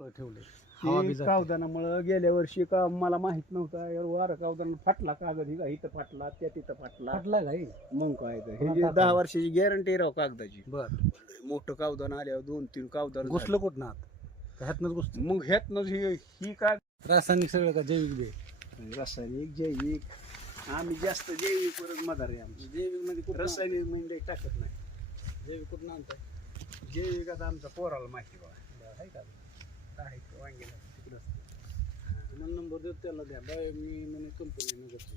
ठेवले. कावदानामुळं गेल्या वर्षी का मला माहीत नव्हता. यार वार कावदाना फाटला कागद. ही का इथं फाटला त्या तिथं फाटला. फाटला काय मग काय तर. हे जे. दहा वर्षाची गॅरंटी राव कागदाची. बर. मोठं कावदान आल्यावर दोन तीन कावदान घुसलं कुठं ह्यातनंच घुसतं. मग ह्यातनं ही काय? रासायनिक सगळं का जैविक बे? रासायनिक जैविक. आम्ही जास्त जैविक वरच मदार आहे आमची. जैविकमध्ये कुठं रासायनिक म्हणजे टाकत नाही. जैविक कुठं आणताय जैविक आता आमचा पोराला माहिती बघा. आहे का? आहे तुम्हाला नंबर देतो त्याला द्या बाय मी म्हणे कंपनी नगरची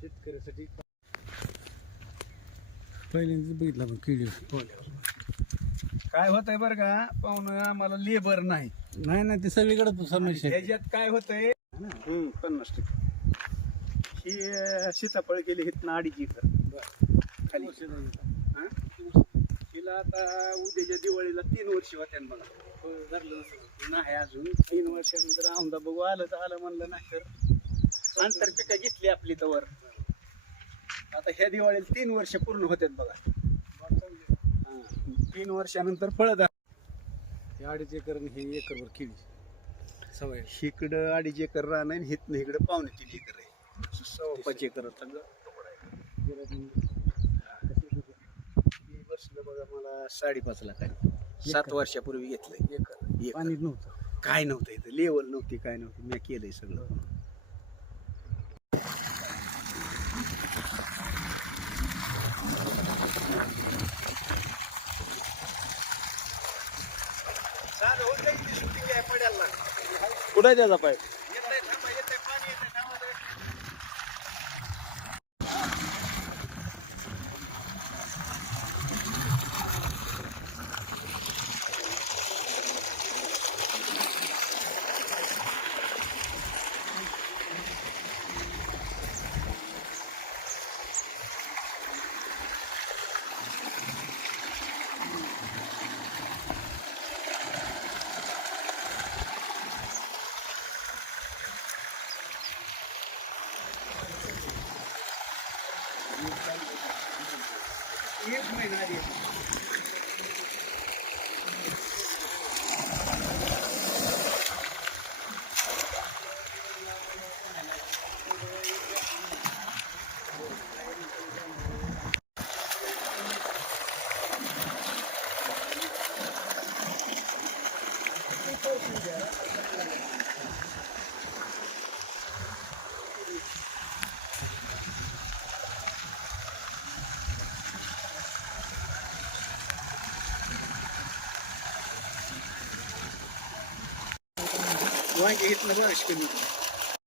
शेतकऱ्यासाठी पहिल्यांदाच बघितला पण किडी काय होतंय बरं का पाहुणं आम्हाला लेबर नाही. नाही नाही ते सगळीकडे समस्या आहे. ह्याच्यात काय होतंय हम्म, पन्नास टक्के. ही अं, सीताफळ केली हिथनं अडीच एकर. खाली. हा? हिला आता उद्याच्या दिवाळीला तीन वर्ष होत्या ना बघा. नाही अजून तीन वर्षानंतर औंदा बघू आलं तर आलं म्हणलं नाही तर. आंतर पिकं घेतली आपली तवर. आता ह्या दिवाळीला तीन वर्ष पूर्ण होत्यात बघा. हा. तीन वर्षानंतर फळ हे अडीच एकर आणि हे एकरभर किडी सवय. इकडं अडीच एकर आहे हिथनं इकडं पावणे तीन एकर आहे. सव्वा पाच एकर सगळं बसलं बघा मला साडेपाच लाख आहे. सात वर्षापूर्वी घेतलंय. एकर. नव्हतं. काय नव्हतं इथं? लेवल नव्हती काय नव्हती? मी केलंय सगळं. कुठं आहे त्याचा pipe एक महिना आधी Why kahit na ba, ispin mo.